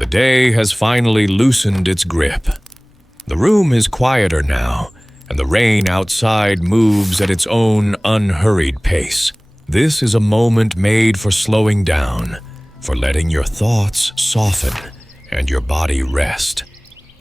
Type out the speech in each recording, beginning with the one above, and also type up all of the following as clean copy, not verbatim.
The day has finally loosened its grip. The room is quieter now, and the rain outside moves at its own unhurried pace. This is a moment made for slowing down, for letting your thoughts soften and your body rest.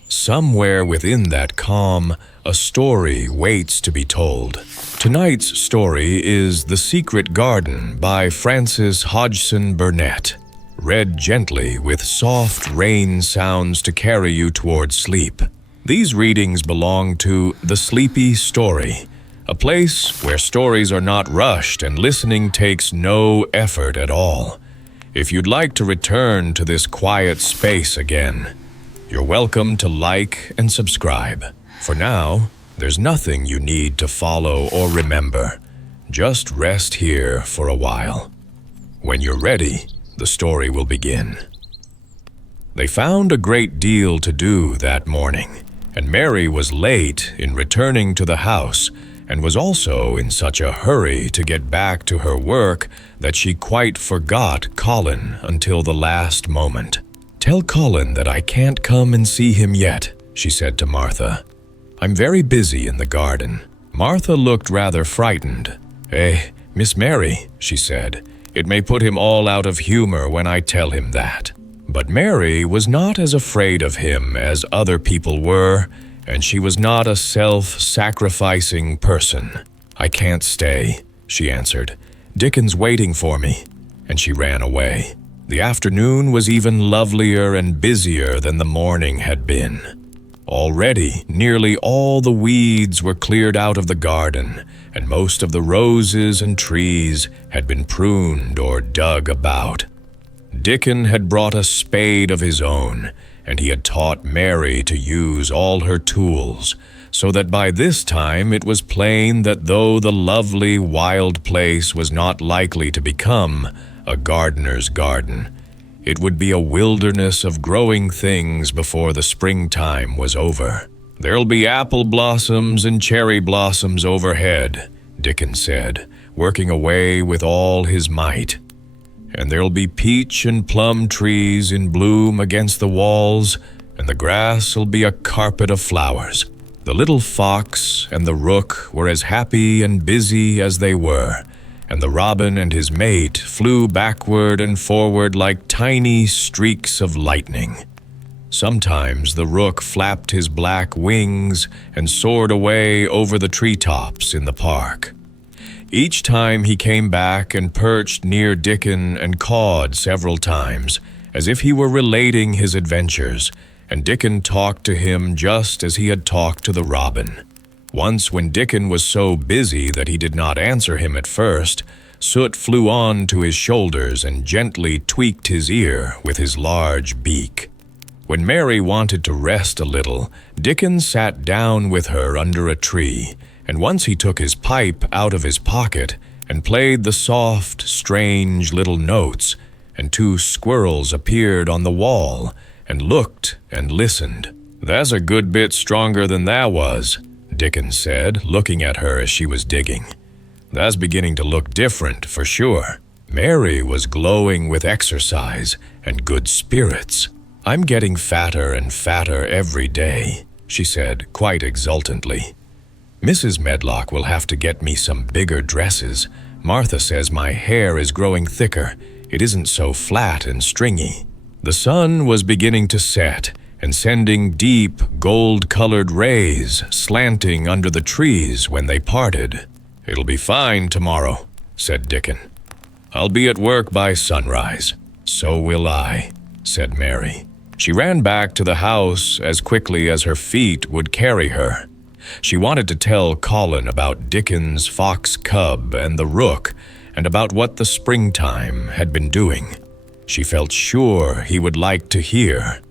Somewhere within that calm, a story waits to be told. Tonight's story is The Secret Garden by Frances Hodgson Burnett, read gently with soft rain sounds to carry you toward sleep. These readings belong to The Sleepy Story, a place where stories are not rushed and listening takes no effort at all. If you'd like to return to this quiet space again, you're welcome to like and subscribe. For now, there's nothing you need to follow or remember. Just rest here for a while. When you're ready, the story will begin. They found a great deal to do that morning, and Mary was late in returning to the house and was also in such a hurry to get back to her work that she quite forgot Colin until the last moment. "Tell Colin that I can't come and see him yet," she said to Martha. "I'm very busy in the garden." Martha looked rather frightened. Miss Mary," she said, "it may put him all out of humor when I tell him that." But Mary was not as afraid of him as other people were, and she was not a self-sacrificing person. "I can't stay," she answered. "Dickon's waiting for me," and she ran away. The afternoon was even lovelier and busier than the morning had been. Already, nearly all the weeds were cleared out of the garden, and most of the roses and trees had been pruned or dug about. Dickon had brought a spade of his own, and he had taught Mary to use all her tools, so that by this time it was plain that though the lovely wild place was not likely to become a gardener's garden, it would be a wilderness of growing things before the springtime was over. "There'll be apple blossoms and cherry blossoms overhead," Dickon said, working away with all his might. "And there'll be peach and plum trees in bloom against the walls, and the grass'll be a carpet of flowers." The little fox and the rook were as happy and busy as they were, and the robin and his mate flew backward and forward like tiny streaks of lightning. Sometimes the rook flapped his black wings and soared away over the treetops in the park. Each time he came back and perched near Dickon and cawed several times, as if he were relating his adventures, and Dickon talked to him just as he had talked to the robin. Once when Dickon was so busy that he did not answer him at first, Soot flew on to his shoulders and gently tweaked his ear with his large beak. When Mary wanted to rest a little, Dickon sat down with her under a tree, and once he took his pipe out of his pocket and played the soft, strange little notes, and two squirrels appeared on the wall and looked and listened. "That's a good bit stronger than that was," Dickon said, looking at her as she was digging. "That's beginning to look different, for sure." Mary was glowing with exercise and good spirits. "I'm getting fatter and fatter every day," she said, quite exultantly. "Mrs. Medlock will have to get me some bigger dresses. Martha says my hair is growing thicker. It isn't so flat and stringy." The sun was beginning to set and sending deep, gold-colored rays slanting under the trees when they parted. "It'll be fine tomorrow," said Dickon. "I'll be at work by sunrise." "So will I," said Mary. She ran back to the house as quickly as her feet would carry her. She wanted to tell Colin about Dickon's fox cub and the rook, and about what the springtime had been doing. She felt sure he would like to hear.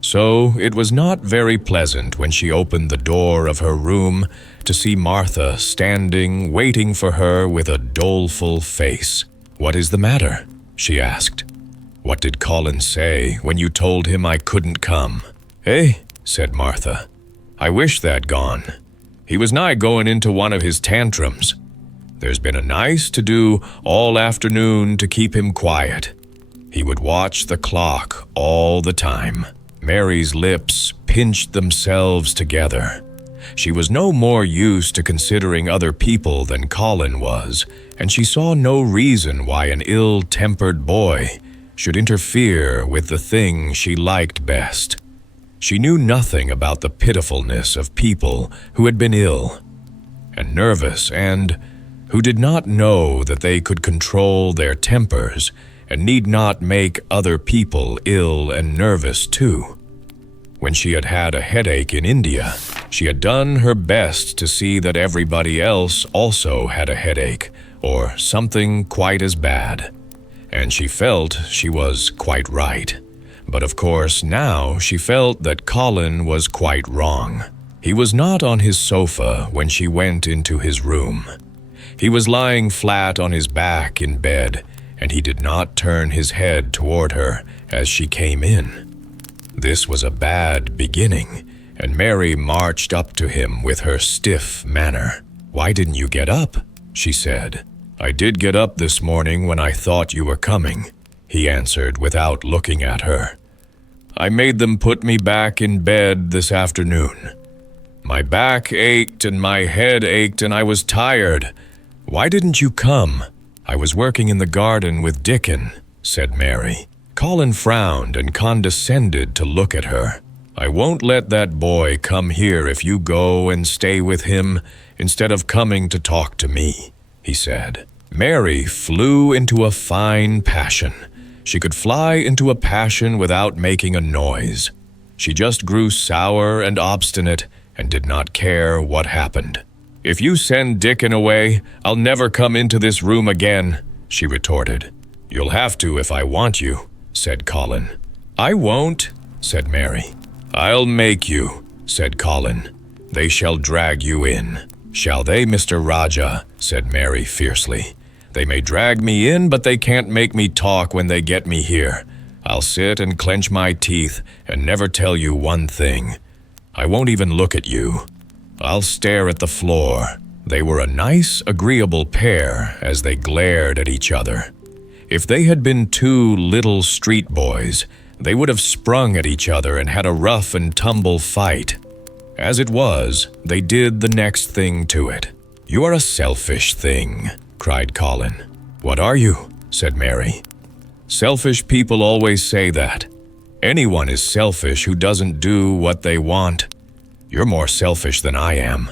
So it was not very pleasant when she opened the door of her room to see Martha standing, waiting for her with a doleful face. "What is the matter?" she asked. "What did Colin say when you told him I couldn't come?" said Martha. "I wish that gone. He was nigh going into one of his tantrums. There's been a nice to-do all afternoon to keep him quiet. He would watch the clock all the time. Mary's lips pinched themselves together. She was no more used to considering other people than Colin was, and she saw no reason why an ill-tempered boy should interfere with the thing she liked best. She knew nothing about the pitifulness of people who had been ill and nervous and who did not know that they could control their tempers and need not make other people ill and nervous too. When she had had a headache in India, she had done her best to see that everybody else also had a headache or something quite as bad. And she felt she was quite right. But of course now she felt that Colin was quite wrong. He was not on his sofa when she went into his room. He was lying flat on his back in bed, and he did not turn his head toward her as she came in. This was a bad beginning, and Mary marched up to him with her stiff manner. "Why didn't you get up?" she said. "I did get up this morning when I thought you were coming," he answered without looking at her. "I made them put me back in bed this afternoon. My back ached and my head ached and I was tired. Why didn't you come?" "I was working in the garden with Dickon," said Mary. Colin frowned and condescended to look at her. "I won't let that boy come here if you go and stay with him instead of coming to talk to me," he said. Mary flew into a fine passion. She could fly into a passion without making a noise. She just grew sour and obstinate and did not care what happened. "If you send Dickon away, I'll never come into this room again," she retorted. "You'll have to if I want you," said Colin. "I won't," said Mary. "I'll make you," said Colin. "They shall drag you in." "Shall they, Mr. Raja?" said Mary fiercely. "They may drag me in, but they can't make me talk when they get me here. I'll sit and clench my teeth and never tell you one thing. I won't even look at you. I'll stare at the floor." They were a nice, agreeable pair as they glared at each other. If they had been two little street boys, they would have sprung at each other and had a rough and tumble fight. As it was, they did the next thing to it. "You are a selfish thing," cried Colin. "What are you?" said Mary. "Selfish people always say that. Anyone is selfish who doesn't do what they want. You're more selfish than I am.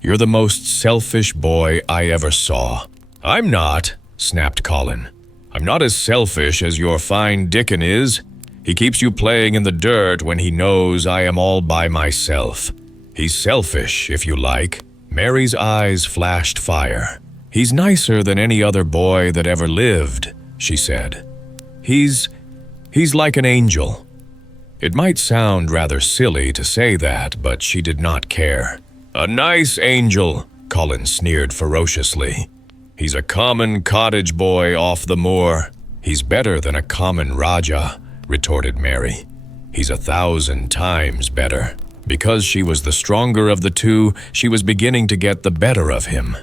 You're the most selfish boy I ever saw." "I'm not," snapped Colin. "I'm not as selfish as your fine Dickon is. He keeps you playing in the dirt when he knows I am all by myself. He's selfish, if you like." Mary's eyes flashed fire. "He's nicer than any other boy that ever lived," she said. He's like an angel." It might sound rather silly to say that, but she did not care. "A nice angel," Colin sneered ferociously. "He's a common cottage boy off the moor." "He's better than a common Raja," retorted Mary. "He's 1,000 times better." Because she was the stronger of the two, she was beginning to get the better of him.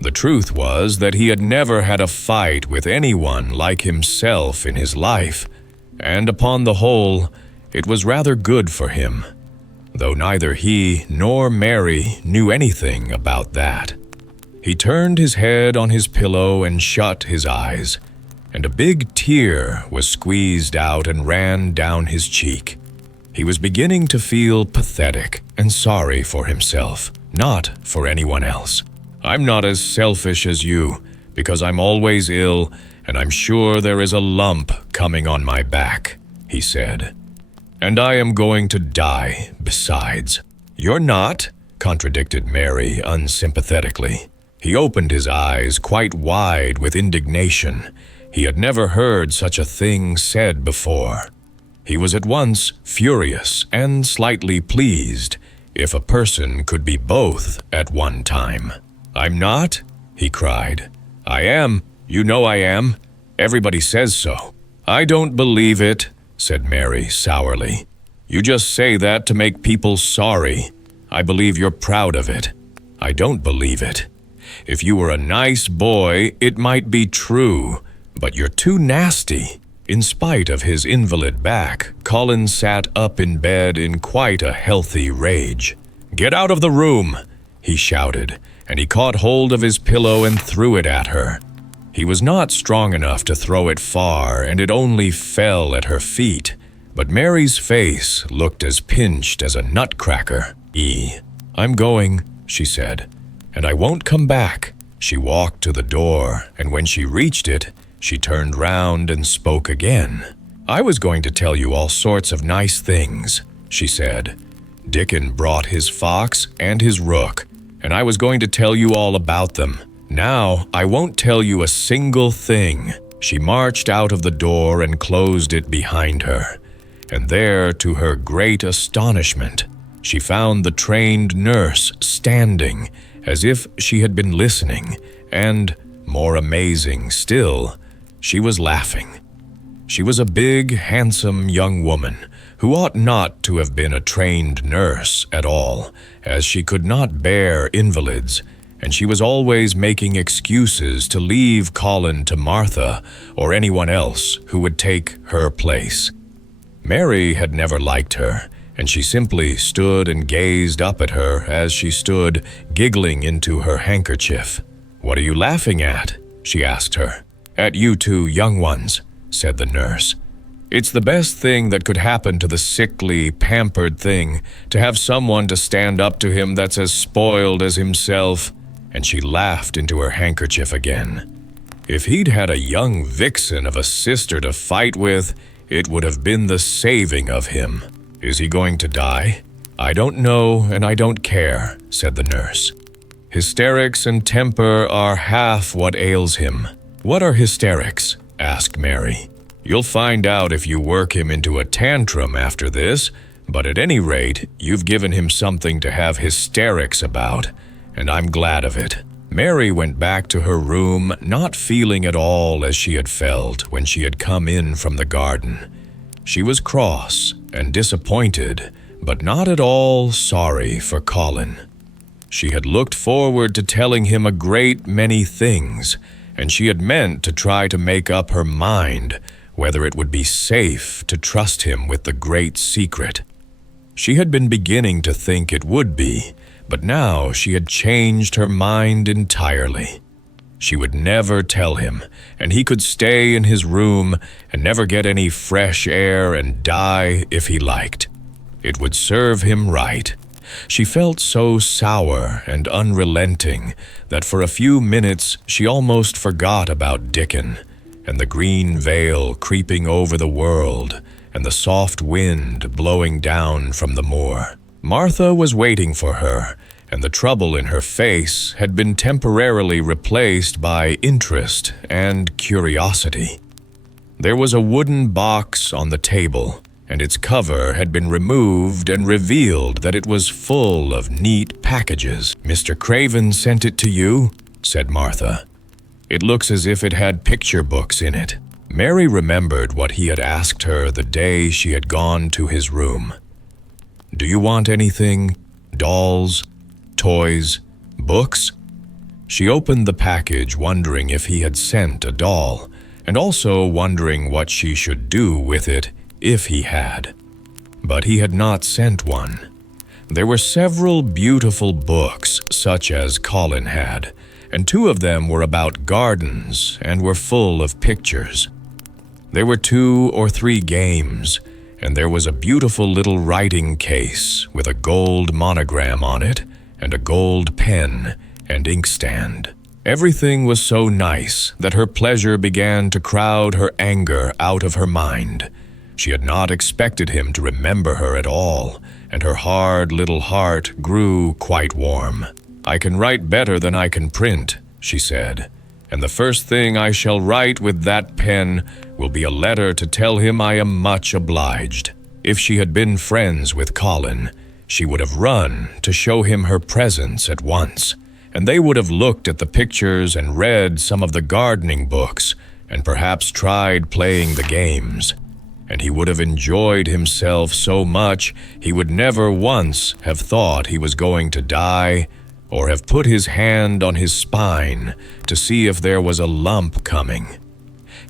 The truth was that he had never had a fight with anyone like himself in his life, and upon the whole, it was rather good for him, though neither he nor Mary knew anything about that. He turned his head on his pillow and shut his eyes, and a big tear was squeezed out and ran down his cheek. He was beginning to feel pathetic and sorry for himself, not for anyone else. "I'm not as selfish as you, because I'm always ill, and I'm sure there is a lump coming on my back," he said. "And I am going to die, besides." "You're not," contradicted Mary unsympathetically. He opened his eyes quite wide with indignation. He had never heard such a thing said before. He was at once furious and slightly pleased, if a person could be both at one time. "I'm not?" he cried. "I am. You know I am. Everybody says so." "I don't believe it," said Mary sourly. "You just say that to make people sorry. I believe you're proud of it." "I don't believe it. If you were a nice boy, it might be true, but you're too nasty. In spite of his invalid back, Colin sat up in bed in quite a healthy rage. "Get out of the room!" he shouted, and he caught hold of his pillow and threw it at her. He was not strong enough to throw it far, and it only fell at her feet. But Mary's face looked as pinched as a nutcracker. "I'm going," she said, "and I won't come back." She walked to the door, and when she reached it, she turned round and spoke again. "I was going to tell you all sorts of nice things," she said. "Dickon brought his fox and his rook, and I was going to tell you all about them. Now I won't tell you a single thing." She marched out of the door and closed it behind her. And there, to her great astonishment, she found the trained nurse standing as if she had been listening, and, more amazing still, she was laughing. She was a big, handsome young woman who ought not to have been a trained nurse at all, as she could not bear invalids, and she was always making excuses to leave Colin to Martha or anyone else who would take her place. Mary had never liked her, and she simply stood and gazed up at her as she stood, giggling into her handkerchief. "What are you laughing at?" she asked her. "At you two young ones," said the nurse. "It's the best thing that could happen to the sickly, pampered thing, to have someone to stand up to him that's as spoiled as himself." And she laughed into her handkerchief again. "If he'd had a young vixen of a sister to fight with, it would have been the saving of him. Is he going to die?" "I don't know, and I don't care," said the nurse. "Hysterics and temper are half what ails him." "What are hysterics?" asked Mary. "You'll find out if you work him into a tantrum after this, but at any rate, you've given him something to have hysterics about, and I'm glad of it." Mary went back to her room, not feeling at all as she had felt when she had come in from the garden. She was cross and disappointed, but not at all sorry for Colin. She had looked forward to telling him a great many things, and she had meant to try to make up her mind whether it would be safe to trust him with the great secret. She had been beginning to think it would be, but now she had changed her mind entirely. She would never tell him, and he could stay in his room and never get any fresh air and die if he liked. It would serve him right. She felt so sour and unrelenting that for a few minutes she almost forgot about Dickon, and the green veil creeping over the world, and the soft wind blowing down from the moor. Martha was waiting for her, and the trouble in her face had been temporarily replaced by interest and curiosity. There was a wooden box on the table, and its cover had been removed and revealed that it was full of neat packages. "Mr. Craven sent it to you," said Martha. "It looks as if it had picture books in it." Mary remembered what he had asked her the day she had gone to his room. "Do you want anything? Dolls? Toys? Books?" She opened the package, wondering if he had sent a doll, and also wondering what she should do with it if he had. But he had not sent one. There were several beautiful books, such as Colin had, and 2 of them were about gardens and were full of pictures. There were 2 or 3 games, and there was a beautiful little writing case with a gold monogram on it, and a gold pen and inkstand. Everything was so nice that her pleasure began to crowd her anger out of her mind. She had not expected him to remember her at all, and her hard little heart grew quite warm. "I can write better than I can print," she said, "and the first thing I shall write with that pen will be a letter to tell him I am much obliged." If she had been friends with Colin, she would have run to show him her presents at once, and they would have looked at the pictures and read some of the gardening books, and perhaps tried playing the games. And he would have enjoyed himself so much he would never once have thought he was going to die, or have put his hand on his spine to see if there was a lump coming.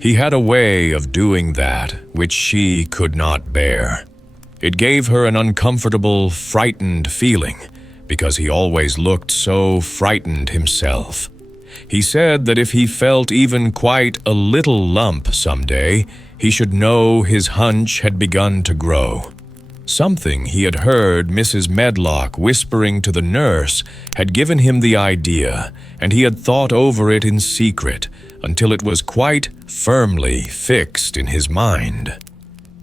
He had a way of doing that which she could not bear. It gave her an uncomfortable, frightened feeling, because he always looked so frightened himself. He said that if he felt even quite a little lump someday, he should know his hunch had begun to grow. Something he had heard Mrs. Medlock whispering to the nurse had given him the idea, and he had thought over it in secret until it was quite firmly fixed in his mind.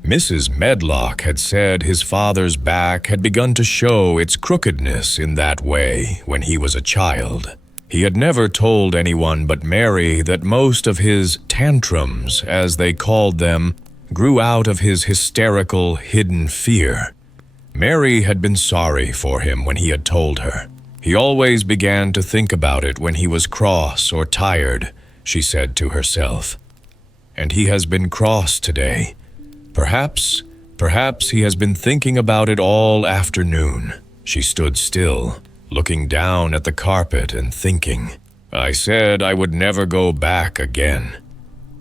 Mrs. Medlock had said his father's back had begun to show its crookedness in that way when he was a child. He had never told anyone but Mary that most of his tantrums, as they called them, grew out of his hysterical, hidden fear. Mary had been sorry for him when he had told her. He always began to think about it when he was cross or tired, she said to herself. And he has been cross today. Perhaps he has been thinking about it all afternoon. She stood still, looking down at the carpet and thinking. I said I would never go back again.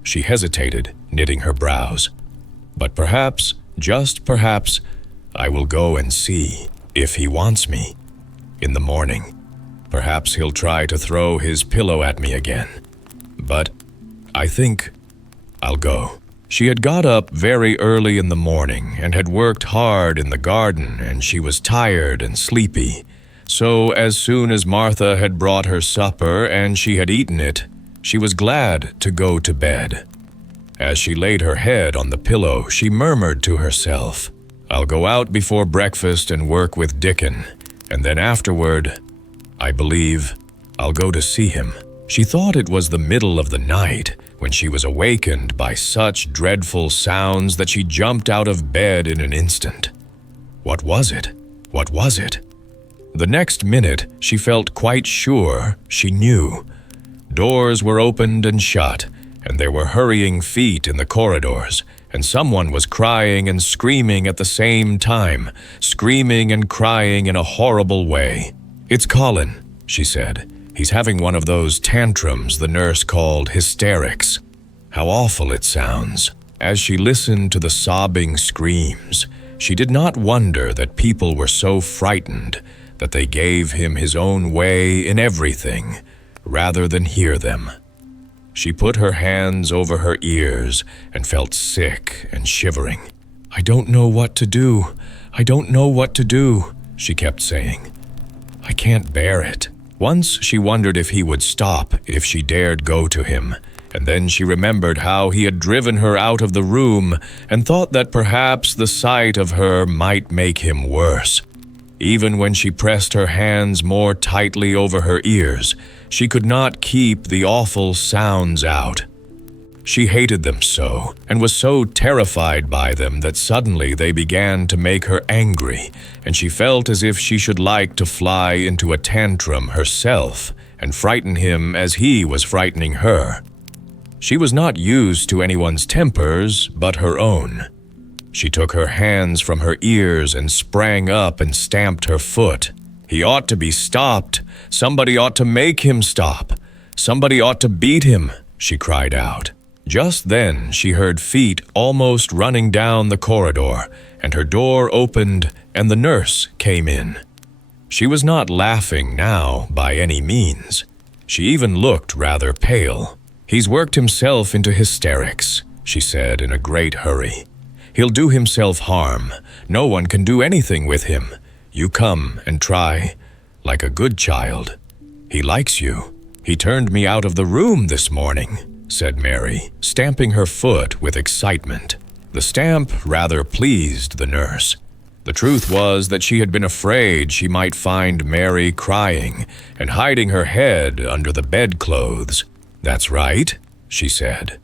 She hesitated, knitting her brows. But perhaps, just perhaps, I will go and see, if he wants me. In the morning. Perhaps he'll try to throw his pillow at me again. But I think I'll go. She had got up very early in the morning and had worked hard in the garden, and she was tired and sleepy. So as soon as Martha had brought her supper and she had eaten it, she was glad to go to bed. As she laid her head on the pillow, she murmured to herself, I'll go out before breakfast and work with Dickon, and then afterward, I believe, I'll go to see him. She thought it was the middle of the night when she was awakened by such dreadful sounds that she jumped out of bed in an instant. What was it? What was it? The next minute, she felt quite sure she knew. Doors were opened and shut, and there were hurrying feet in the corridors, and someone was crying and screaming at the same time, screaming and crying in a horrible way. It's Colin, she said. He's having one of those tantrums the nurse called hysterics. How awful it sounds. As she listened to the sobbing screams, she did not wonder that people were so frightened that they gave him his own way in everything, rather than hear them. She put her hands over her ears and felt sick and shivering. I don't know what to do. I don't know what to do, she kept saying. I can't bear it. Once she wondered if he would stop if she dared go to him, and then she remembered how he had driven her out of the room and thought that perhaps the sight of her might make him worse. Even when she pressed her hands more tightly over her ears, she could not keep the awful sounds out. She hated them so, and was so terrified by them that suddenly they began to make her angry, and she felt as if she should like to fly into a tantrum herself and frighten him as he was frightening her. She was not used to anyone's tempers but her own. She took her hands from her ears and sprang up and stamped her foot. He ought to be stopped. Somebody ought to make him stop. Somebody ought to beat him, she cried out. Just then she heard feet almost running down the corridor, and her door opened and the nurse came in. She was not laughing now by any means. She even looked rather pale. He's worked himself into hysterics, she said in a great hurry. He'll do himself harm. No one can do anything with him. You come and try, like a good child. He likes you. He turned me out of the room this morning, said Mary, stamping her foot with excitement. The stamp rather pleased the nurse. The truth was that she had been afraid she might find Mary crying and hiding her head under the bedclothes. That's right, she said.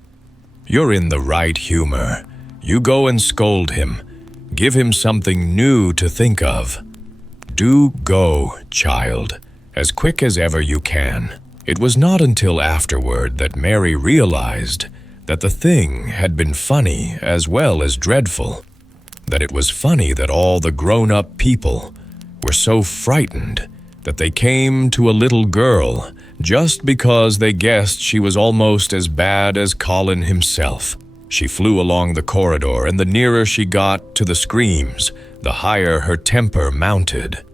You're in the right humor. You go and scold him. Give him something new to think of. Do go, child, as quick as ever you can. It was not until afterward that Mary realized that the thing had been funny as well as dreadful, that it was funny that all the grown-up people were so frightened that they came to a little girl just because they guessed she was almost as bad as Colin himself. She flew along the corridor, and the nearer she got to the screams, the higher her temper mounted.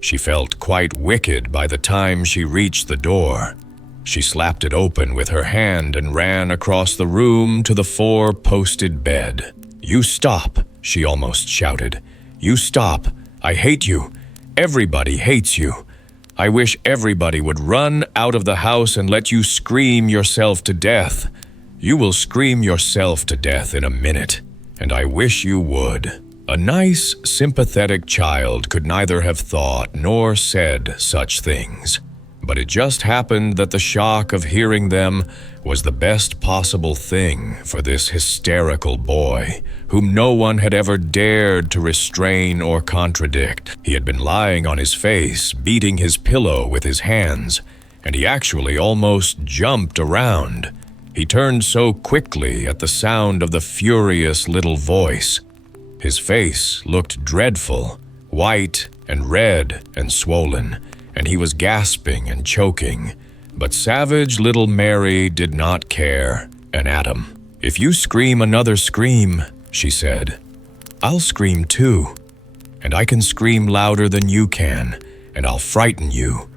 She felt quite wicked by the time she reached the door. She slapped it open with her hand and ran across the room to the 4-posted bed. "You stop," she almost shouted. "You stop. I hate you. Everybody hates you. I wish everybody would run out of the house and let you scream yourself to death. You will scream yourself to death in a minute, and I wish you would." A nice, sympathetic child could neither have thought nor said such things, but it just happened that the shock of hearing them was the best possible thing for this hysterical boy, whom no one had ever dared to restrain or contradict. He had been lying on his face, beating his pillow with his hands, and he actually almost jumped around. He turned so quickly at the sound of the furious little voice. His face looked dreadful, white and red and swollen, and he was gasping and choking. But savage little Mary did not care an atom. "If you scream another scream," she said, "I'll scream too. And I can scream louder than you can, and I'll frighten you.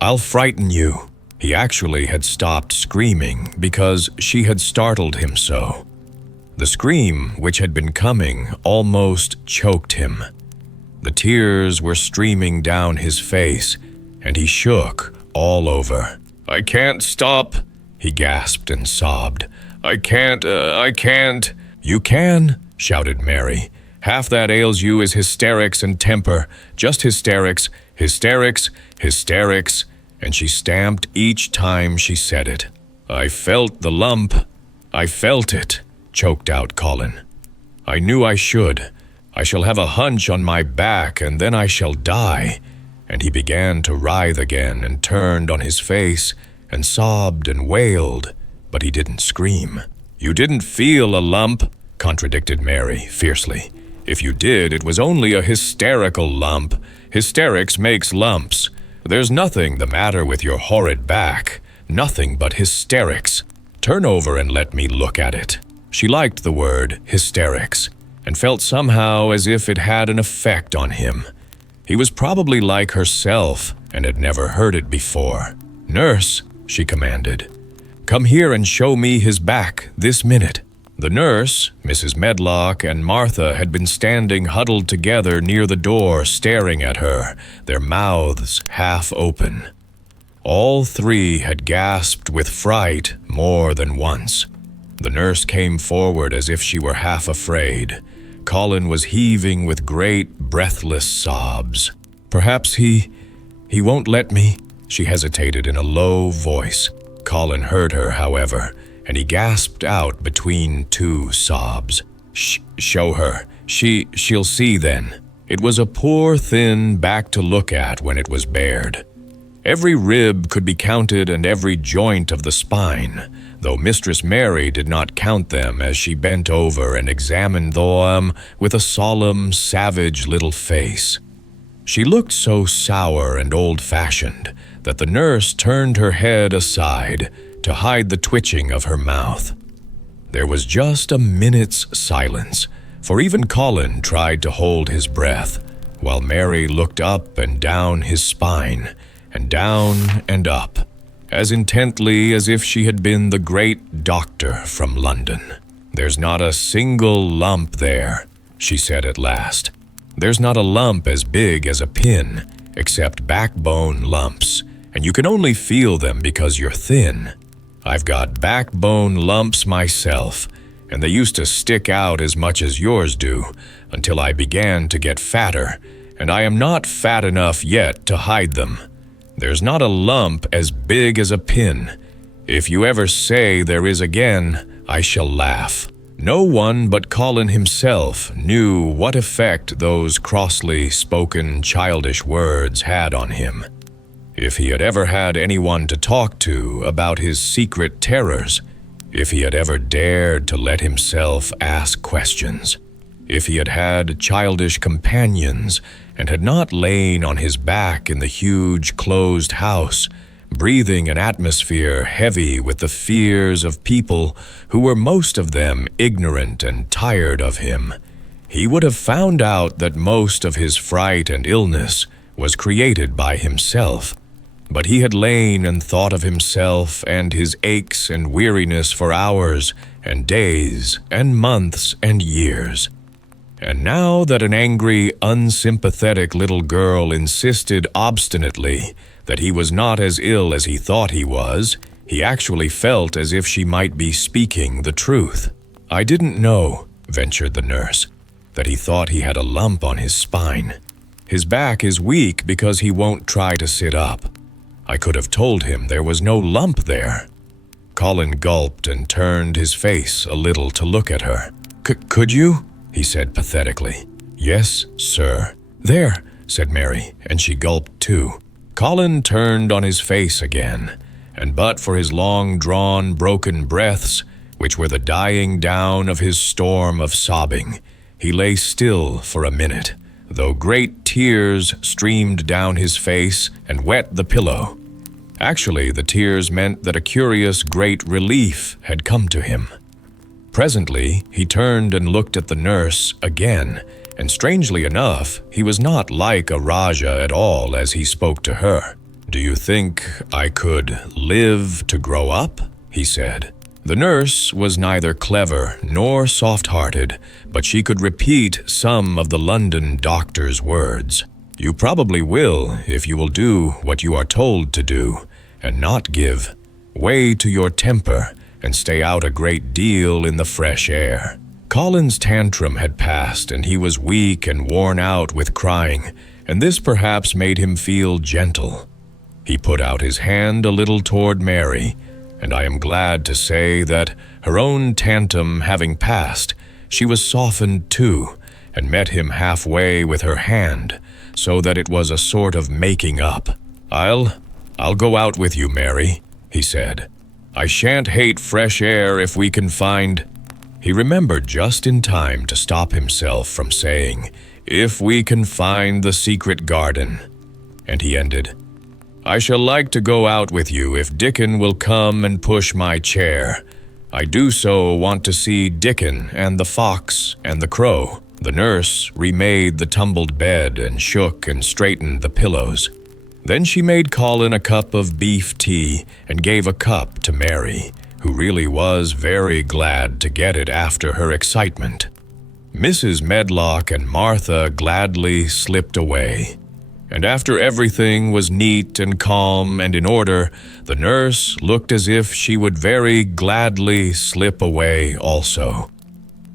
I'll frighten you." He actually had stopped screaming because she had startled him so. The scream, which had been coming, almost choked him. The tears were streaming down his face, and he shook all over. "I can't stop," he gasped and sobbed. I can't. "You can," shouted Mary. "Half that ails you is hysterics and temper. Just hysterics, hysterics, hysterics." And she stamped each time she said it. "I felt the lump. I felt it," choked out Colin. "I knew I should. I shall have a hunch on my back, and then I shall die." And he began to writhe again and turned on his face and sobbed and wailed, but he didn't scream. "You didn't feel a lump," contradicted Mary fiercely. "If you did, it was only a hysterical lump. Hysterics makes lumps. There's nothing the matter with your horrid back. Nothing but hysterics. Turn over and let me look at it." She liked the word hysterics and felt somehow as if it had an effect on him. He was probably like herself and had never heard it before. "Nurse," she commanded, "come here and show me his back this minute." The nurse, Mrs. Medlock, and Martha had been standing huddled together near the door, staring at her, their mouths half open. All three had gasped with fright more than once. The nurse came forward as if she were half afraid. Colin was heaving with great, breathless sobs. "Perhaps he won't let me," she hesitated in a low voice. Colin heard her, however, and he gasped out between two sobs. Show her. She'll see then." It was a poor, thin back to look at when it was bared. Every rib could be counted and every joint of the spine, though Mistress Mary did not count them as she bent over and examined them with a solemn, savage little face. She looked so sour and old-fashioned that the nurse turned her head aside to hide the twitching of her mouth. There was just a minute's silence, for even Colin tried to hold his breath, while Mary looked up and down his spine, and down and up, as intently as if she had been the great doctor from London. "There's not a single lump there," she said at last. "There's not a lump as big as a pin, except backbone lumps, and you can only feel them because you're thin. I've got backbone lumps myself, and they used to stick out as much as yours do, until I began to get fatter, and I am not fat enough yet to hide them. There's not a lump as big as a pin. If you ever say there is again, I shall laugh." No one but Colin himself knew what effect those crossly spoken childish words had on him. If he had ever had anyone to talk to about his secret terrors, if he had ever dared to let himself ask questions, if he had had childish companions and had not lain on his back in the huge closed house, breathing an atmosphere heavy with the fears of people who were most of them ignorant and tired of him, he would have found out that most of his fright and illness was created by himself. But he had lain and thought of himself and his aches and weariness for hours and days and months and years. And now that an angry, unsympathetic little girl insisted obstinately that he was not as ill as he thought he was, he actually felt as if she might be speaking the truth. "I didn't know," ventured the nurse, "that he thought he had a lump on his spine. His back is weak because he won't try to sit up. I could have told him there was no lump there." Colin gulped and turned his face a little to look at her. Could you?" he said pathetically. "Yes, sir." "There," said Mary, and she gulped too. Colin turned on his face again, and but for his long-drawn, broken breaths, which were the dying down of his storm of sobbing, he lay still for a minute, though great tears streamed down his face and wet the pillow. Actually, the tears meant that a curious great relief had come to him. Presently, he turned and looked at the nurse again, and strangely enough, he was not like a Raja at all as he spoke to her. "Do you think I could live to grow up?" he said. The nurse was neither clever nor soft-hearted, but she could repeat some of the London doctor's words. "You probably will if you will do what you are told to do, and not give way to your temper and stay out a great deal in the fresh air." Colin's tantrum had passed, and he was weak and worn out with crying, and this perhaps made him feel gentle. He put out his hand a little toward Mary, and I am glad to say that, her own tantrum having passed, she was softened too, and met him halfway with her hand, so that it was a sort of making up. I'll go out with you, Mary," he said. "I shan't hate fresh air if we can find—" He remembered just in time to stop himself from saying, "if we can find the secret garden," and he ended, "I shall like to go out with you if Dickon will come and push my chair. I do so want to see Dickon and the fox and the crow." The nurse remade the tumbled bed and shook and straightened the pillows. Then she made Colin a cup of beef tea and gave a cup to Mary, who really was very glad to get it after her excitement. Mrs. Medlock and Martha gladly slipped away, and after everything was neat and calm and in order, the nurse looked as if she would very gladly slip away also.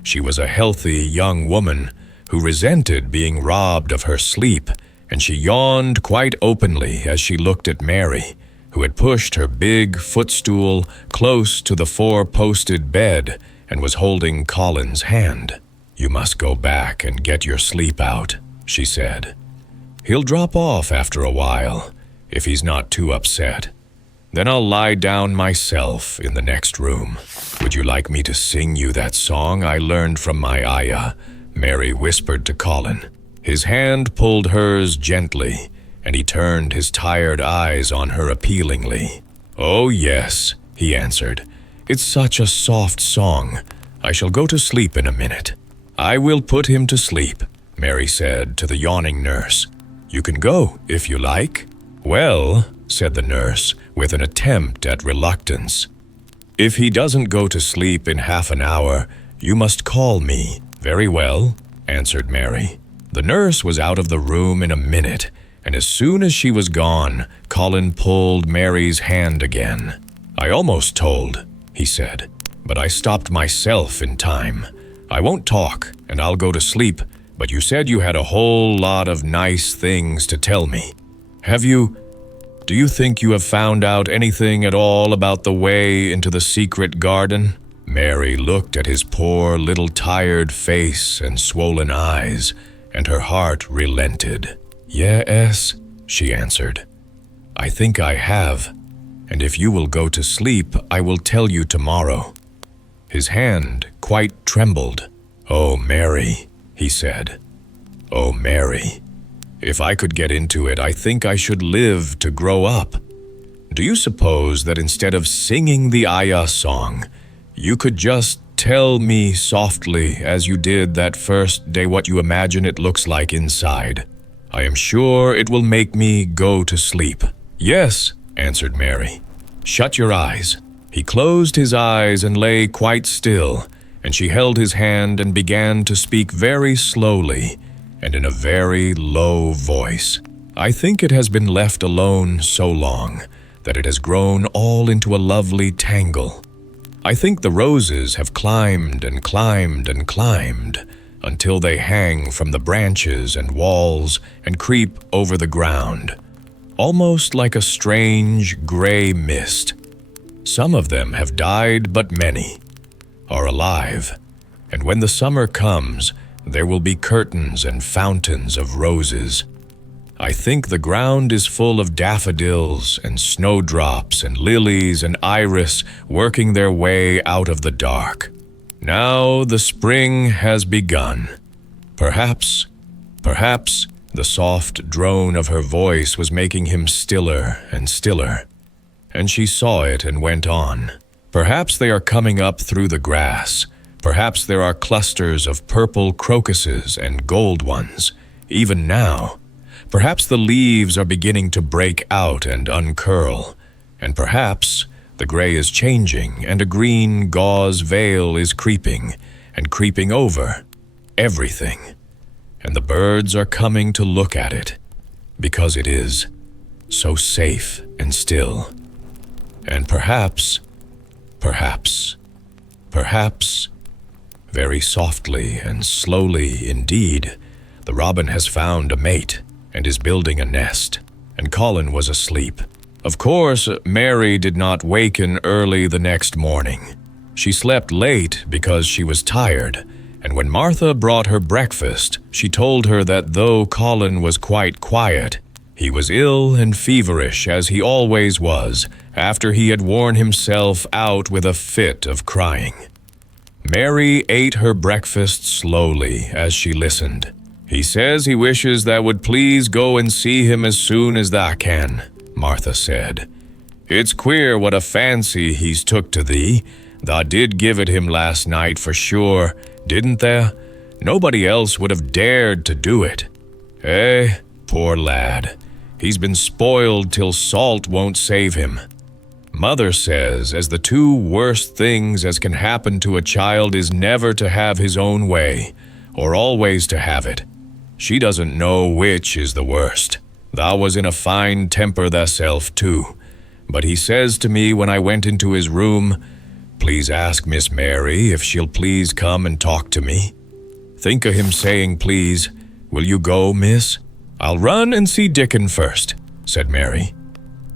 She was a healthy young woman who resented being robbed of her sleep, and she yawned quite openly as she looked at Mary, who had pushed her big footstool close to the four-posted bed and was holding Colin's hand. "You must go back and get your sleep out," she said. "He'll drop off after a while, if he's not too upset. Then I'll lie down myself in the next room. Would you like me to sing you that song I learned from my ayah?" Mary whispered to Colin. His hand pulled hers gently, and he turned his tired eyes on her appealingly. "Oh, yes," he answered. "It's such a soft song. I shall go to sleep in a minute." "I will put him to sleep," Mary said to the yawning nurse. "You can go, if you like." "Well," said the nurse, with an attempt at reluctance, "if he doesn't go to sleep in half an hour, you must call me." "Very well," answered Mary. The nurse was out of the room in a minute, and as soon as she was gone, Colin pulled Mary's hand again. "I almost told," he said, "but I stopped myself in time. I won't talk, and I'll go to sleep, but you said you had a whole lot of nice things to tell me. Do you think you have found out anything at all about the way into the secret garden?" Mary looked at his poor little tired face and swollen eyes, and her heart relented. "Yes," she answered. "I think I have, and if you will go to sleep, I will tell you tomorrow." His hand quite trembled. "Oh, Mary," he said. "Oh, Mary, if I could get into it, I think I should live to grow up. Do you suppose that instead of singing the Aya song, you could just tell me softly, as you did that first day, what you imagine it looks like inside? I am sure it will make me go to sleep." "Yes," answered Mary. "Shut your eyes." He closed his eyes and lay quite still, and she held his hand and began to speak very slowly and in a very low voice. "I think it has been left alone so long that it has grown all into a lovely tangle. I think the roses have climbed and climbed and climbed until they hang from the branches and walls and creep over the ground, almost like a strange gray mist. Some of them have died, but many are alive, and when the summer comes, there will be curtains and fountains of roses. I think the ground is full of daffodils and snowdrops and lilies and iris working their way out of the dark. Now the spring has begun. Perhaps, the soft drone of her voice was making him stiller and stiller, and she saw it and went on. Perhaps they are coming up through the grass. Perhaps there are clusters of purple crocuses and gold ones, even now. Perhaps the leaves are beginning to break out and uncurl, and perhaps the gray is changing and a green gauze veil is creeping and creeping over everything, and the birds are coming to look at it because it is so safe and still. And perhaps, very softly and slowly indeed, the robin has found a mate and is building a nest, and Colin was asleep. Of course, Mary did not waken early the next morning. She slept late because she was tired, and when Martha brought her breakfast, she told her that though Colin was quite quiet, he was ill and feverish, as he always was, after he had worn himself out with a fit of crying. Mary ate her breakfast slowly as she listened. "He says he wishes thou would please go and see him as soon as thou can," Martha said. "It's queer what a fancy he's took to thee. Thou did give it him last night for sure, didn't thou? Nobody else would have dared to do it. Eh, poor lad. He's been spoiled till salt won't save him. Mother says as the two worst things as can happen to a child is never to have his own way, or always to have it. She doesn't know which is the worst. Thou was in a fine temper thyself too, but he says to me when I went into his room, 'Please ask Miss Mary if she'll please come and talk to me.' Think o' him saying please. Will you go, miss?" "I'll run and see Dickon first," said Mary.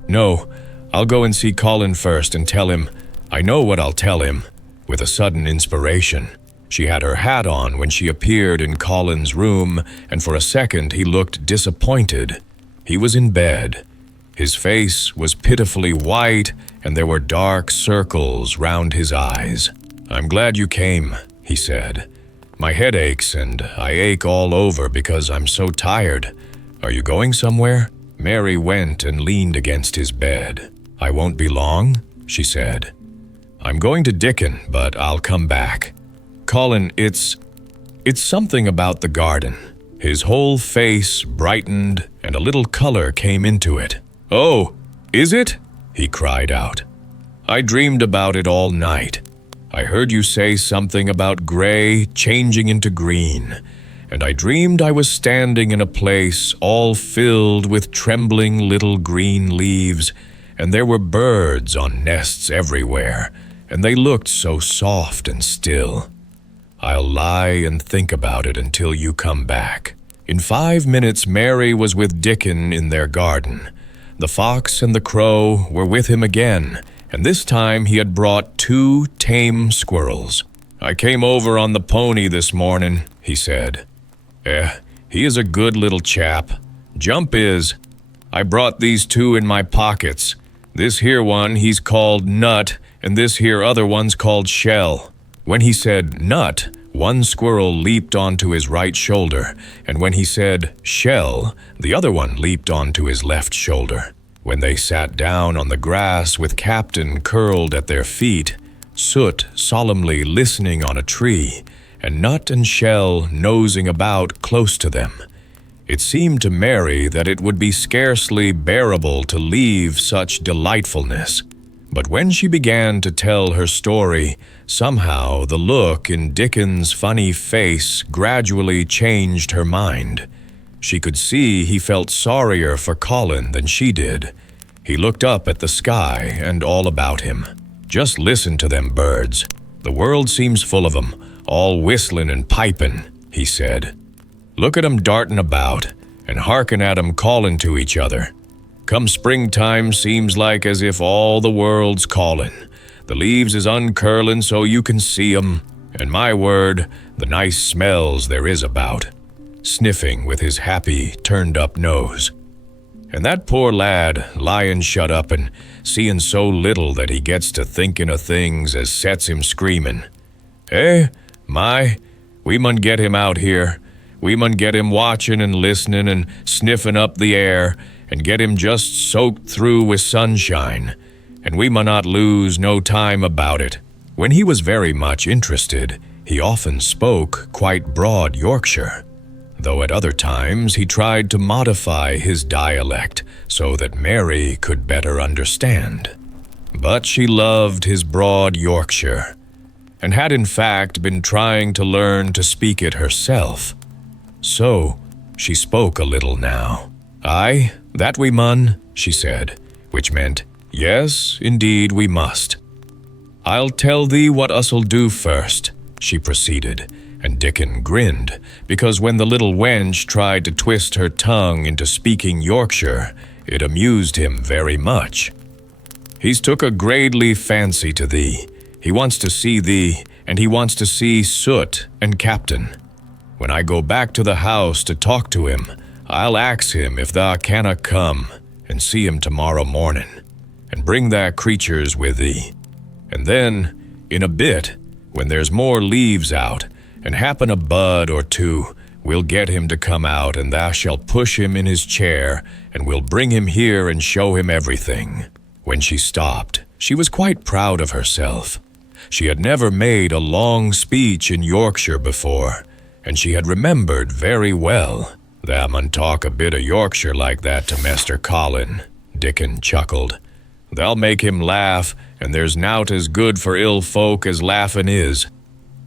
"No, I'll go and see Colin first and tell him. I know what I'll tell him," with a sudden inspiration. She had her hat on when she appeared in Colin's room, and for a second he looked disappointed. He was in bed. His face was pitifully white, and there were dark circles round his eyes. "I'm glad you came," he said. "My head aches, and I ache all over because I'm so tired. Are you going somewhere?" Mary went and leaned against his bed. "I won't be long," she said. "I'm going to Dickon, but I'll come back. Colin, it's something about the garden." His whole face brightened, and a little color came into it. "Oh, is it?" he cried out. "I dreamed about it all night. I heard you say something about gray changing into green, and I dreamed I was standing in a place all filled with trembling little green leaves, and there were birds on nests everywhere, and they looked so soft and still. I'll lie and think about it until you come back." In 5 minutes, Mary was with Dickon in their garden. The fox and the crow were with him again, and this time he had brought 2 tame squirrels. "I came over on the pony this morning," he said. He is a good little chap. Jump is. I brought these 2 in my pockets. This here one he's called Nut, and this here other one's called Shell." When he said Nut, one squirrel leaped onto his right shoulder, and when he said Shell, the other one leaped onto his left shoulder. When they sat down on the grass with Captain curled at their feet, Soot solemnly listening on a tree, and Nut and Shell nosing about close to them, it seemed to Mary that it would be scarcely bearable to leave such delightfulness. But when she began to tell her story, somehow the look in Dickon's funny face gradually changed her mind. She could see he felt sorrier for Colin than she did. He looked up at the sky and all about him. "Just listen to them birds. The world seems full of 'em, all whistling and piping," he said. "Look at 'em dartin' about, and hearken at 'em callin' to each other. Come springtime seems like as if all the world's callin'. The leaves is uncurlin' so you can see 'em, and my word, the nice smells there is about," sniffing with his happy, turned-up nose. "And that poor lad, lying shut up and seeing so little that he gets to thinking of things as sets him screaming. We mun get him out here. We mun get him watching and listening and sniffing up the air, and get him just soaked through with sunshine, and we mun not lose no time about it." When he was very much interested, he often spoke quite broad Yorkshire, though at other times he tried to modify his dialect so that Mary could better understand. But she loved his broad Yorkshire, and had in fact been trying to learn to speak it herself. So she spoke a little now. "Aye, that we mun," she said, which meant, "Yes, indeed we must." "I'll tell thee what us'll do first," she proceeded, and Dickon grinned, because when the little wench tried to twist her tongue into speaking Yorkshire, it amused him very much. "He's took a greatly fancy to thee. He wants to see thee, and he wants to see Soot and Captain. When I go back to the house to talk to him, I'll ax him if thou canna come and see him tomorrow morning, and bring thy creatures with thee. And then, in a bit, when there's more leaves out, and happen a bud or two, we'll get him to come out, and thou shalt push him in his chair, and we'll bring him here and show him everything." When she stopped, she was quite proud of herself. She had never made a long speech in Yorkshire before, and she had remembered very well. "Thou mun talk a bit of Yorkshire like that to Master Colin," Dickon chuckled. "Thou'll make him laugh, and there's nowt as good for ill folk as laughin' is.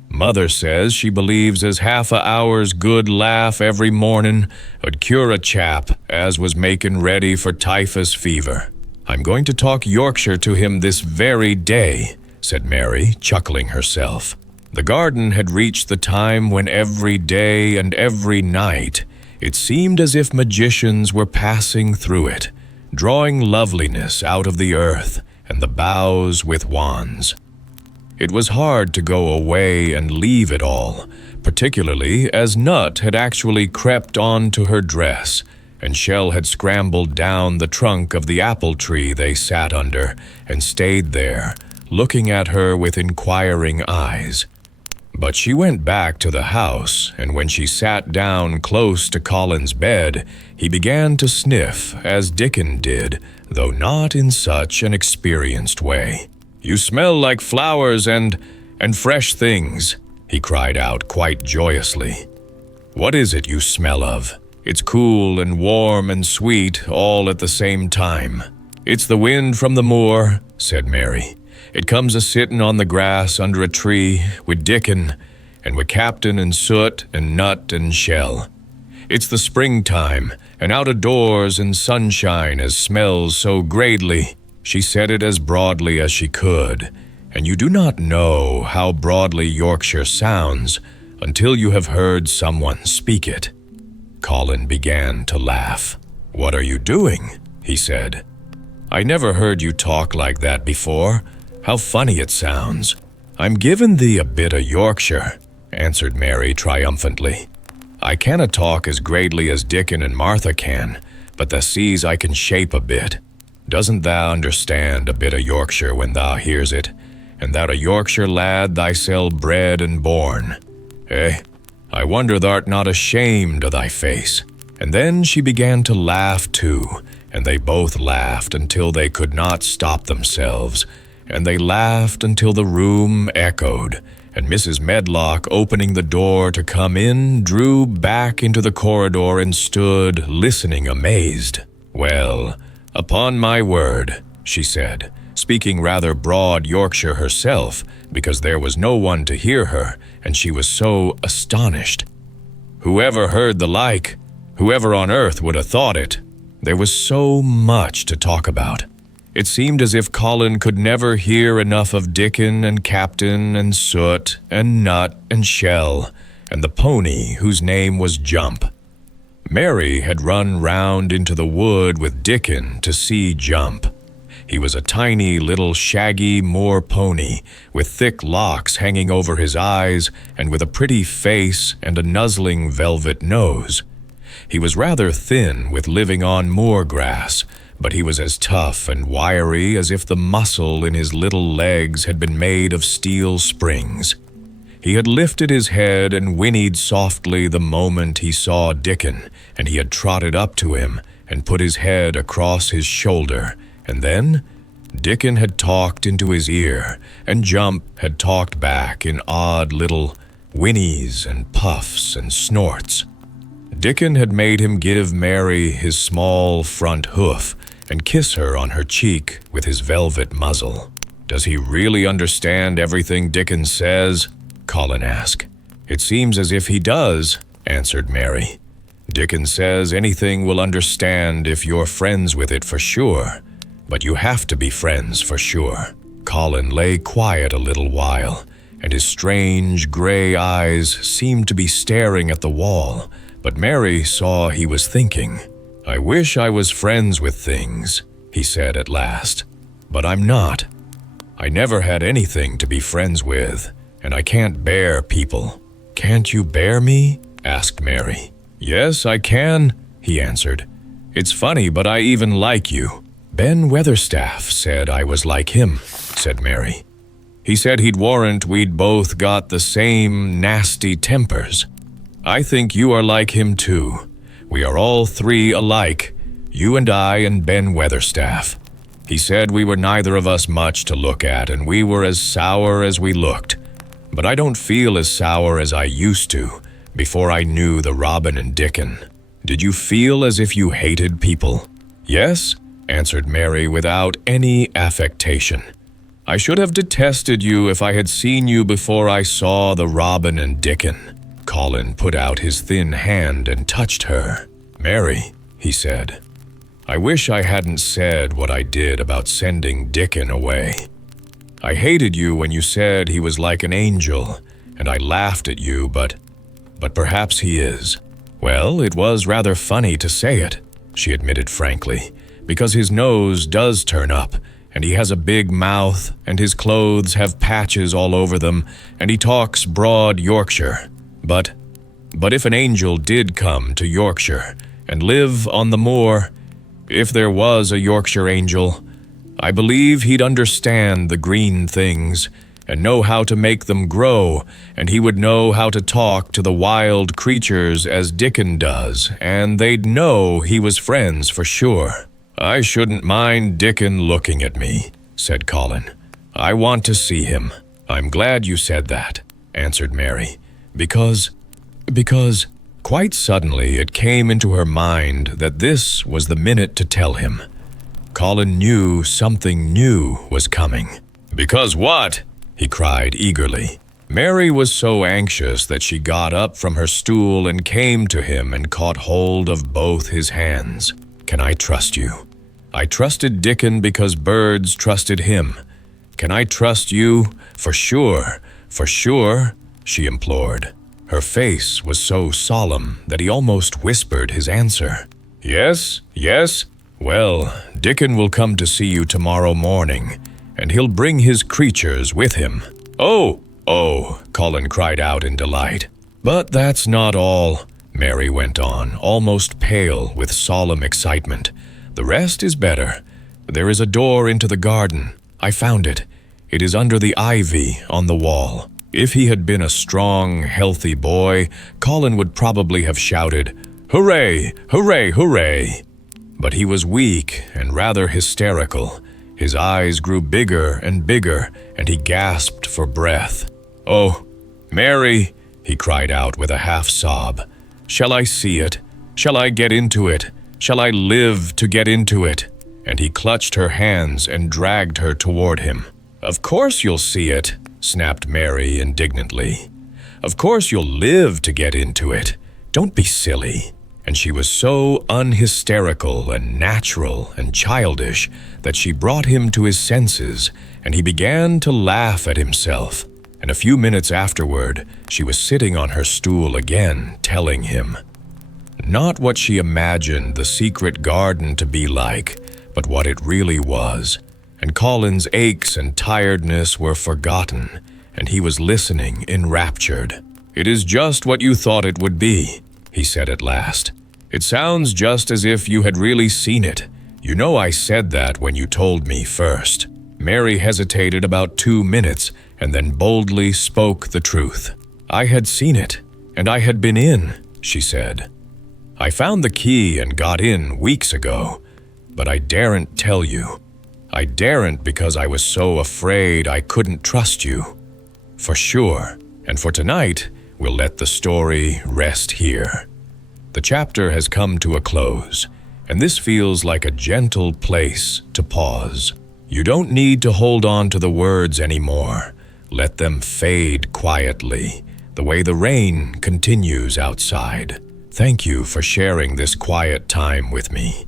Mother says she believes as half a hour's good laugh every morning 'ud cure a chap as was making ready for typhus fever. I'm going to talk Yorkshire to him this very day," said Mary, chuckling herself. The garden had reached the time when every day and every night it seemed as if magicians were passing through it, drawing loveliness out of the earth and the boughs with wands. It was hard to go away and leave it all, particularly as Nut had actually crept on to her dress, and Shell had scrambled down the trunk of the apple tree they sat under and stayed there, looking at her with inquiring eyes. But she went back to the house, and when she sat down close to Colin's bed, he began to sniff, as Dickon did, though not in such an experienced way. "You smell like flowers and fresh things," he cried out quite joyously. "What is it you smell of? It's cool and warm and sweet all at the same time." "It's the wind from the moor," said Mary. "It comes a-sittin' on the grass under a tree with Dickon and with Captain and Soot and Nut and Shell. It's the springtime, and out-o-doors and sunshine as smells so greatly." She said it as broadly as she could, and you do not know how broadly Yorkshire sounds until you have heard someone speak it. Colin began to laugh. "What are you doing?" he said. "I never heard you talk like that before. How funny it sounds." "I'm giving thee a bit of Yorkshire," answered Mary triumphantly. "I canna talk as greatly as Dickon and Martha can, but thou sees I can shape a bit. Doesn't thou understand a bit of Yorkshire when thou hears it, and thou a Yorkshire lad thyself bred and born? I wonder thou'rt not ashamed o' thy face." And then she began to laugh too, and they both laughed until they could not stop themselves, and they laughed until the room echoed, and Mrs. Medlock, opening the door to come in, drew back into the corridor and stood listening amazed. "Well, upon my word," she said, speaking rather broad Yorkshire herself, because there was no one to hear her, and she was so astonished. "Whoever heard the like? Whoever on earth would have thought it?" There was so much to talk about. It seemed as if Colin could never hear enough of Dickon and Captain and Soot and Nut and Shell and the pony whose name was Jump. Mary had run round into the wood with Dickon to see Jump. He was a tiny little shaggy moor pony with thick locks hanging over his eyes and with a pretty face and a nuzzling velvet nose. He was rather thin with living on moor grass, but he was as tough and wiry as if the muscle in his little legs had been made of steel springs. He had lifted his head and whinnied softly the moment he saw Dickon, and he had trotted up to him and put his head across his shoulder, and then Dickon had talked into his ear, and Jump had talked back in odd little whinnies and puffs and snorts. Dickon had made him give Mary his small front hoof and kiss her on her cheek with his velvet muzzle. "Does he really understand everything Dickon says?" Colin asked. "It seems as if he does," answered Mary. "Dickon says anything will understand if you're friends with it for sure, but you have to be friends for sure." Colin lay quiet a little while, and his strange gray eyes seemed to be staring at the wall, but Mary saw he was thinking. "I wish I was friends with things," he said at last, "but I'm not. I never had anything to be friends with, and I can't bear people." "Can't you bear me?" asked Mary. "Yes, I can," he answered. "It's funny, but I even like you." "Ben Weatherstaff said I was like him," said Mary. "He said he'd warrant we'd both got the same nasty tempers. I think you are like him too. We are all three alike, you and I and Ben Weatherstaff. He said we were neither of us much to look at, and we were as sour as we looked. But I don't feel as sour as I used to, before I knew the Robin and Dickon. Did you feel as if you hated people?" "Yes," answered Mary without any affectation. "I should have detested you if I had seen you before I saw the Robin and Dickon." Colin put out his thin hand and touched her. "Mary," he said, "I wish I hadn't said what I did about sending Dickon away. I hated you when you said he was like an angel, and I laughed at you, but perhaps he is." "Well, it was rather funny to say it," she admitted frankly, "because his nose does turn up, and he has a big mouth, and his clothes have patches all over them, and he talks broad Yorkshire. But if an angel did come to Yorkshire and live on the moor, if there was a Yorkshire angel, I believe he'd understand the green things and know how to make them grow, and he would know how to talk to the wild creatures as Dickon does, and they'd know he was friends for sure." "I shouldn't mind Dickon looking at me," said Colin. "I want to see him." "I'm glad you said that," answered Mary, because quite suddenly it came into her mind that this was the minute to tell him. Colin knew something new was coming. "Because what?" he cried eagerly. Mary was so anxious that she got up from her stool and came to him and caught hold of both his hands. "Can I trust you? I trusted Dickon because birds trusted him. Can I trust you? For sure, she implored. Her face was so solemn that he almost whispered his answer. Yes. Well, Dickon will come to see you tomorrow morning, and he'll bring his creatures with him." Oh, Colin cried out in delight. "But that's not all," Mary went on, almost pale with solemn excitement. "The rest is better. There is a door into the garden. I found it. It is under the ivy on the wall." If he had been a strong, healthy boy, Colin would probably have shouted, "Hooray! Hooray! Hooray!" But he was weak and rather hysterical. His eyes grew bigger and bigger, and he gasped for breath. "Oh, Mary," he cried out with a half-sob. "Shall I see it? Shall I get into it? Shall I live to get into it?" And he clutched her hands and dragged her toward him. "Of course you'll see it," snapped Mary indignantly. "Of course you'll live to get into it. Don't be silly." And she was so unhysterical and natural and childish that she brought him to his senses, and he began to laugh at himself. And a few minutes afterward, she was sitting on her stool again, telling him. Not what she imagined the secret garden to be like, but what it really was. And Colin's aches and tiredness were forgotten, and he was listening enraptured. "It is just what you thought it would be," he said at last. "It sounds just as if you had really seen it. You know I said that when you told me first." Mary hesitated about 2 minutes and then boldly spoke the truth. "I had seen it, and I had been in," she said. "I found the key and got in weeks ago, but I daren't tell you. I daren't because I was so afraid I couldn't trust you. For sure, and for tonight, we'll let the story rest here. The chapter has come to a close, and this feels like a gentle place to pause. You don't need to hold on to the words anymore. Let them fade quietly, the way the rain continues outside. Thank you for sharing this quiet time with me.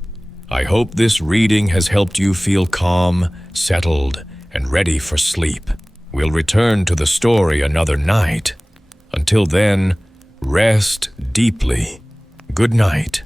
I hope this reading has helped you feel calm, settled, and ready for sleep. We'll return to the story another night. Until then, rest deeply. Good night."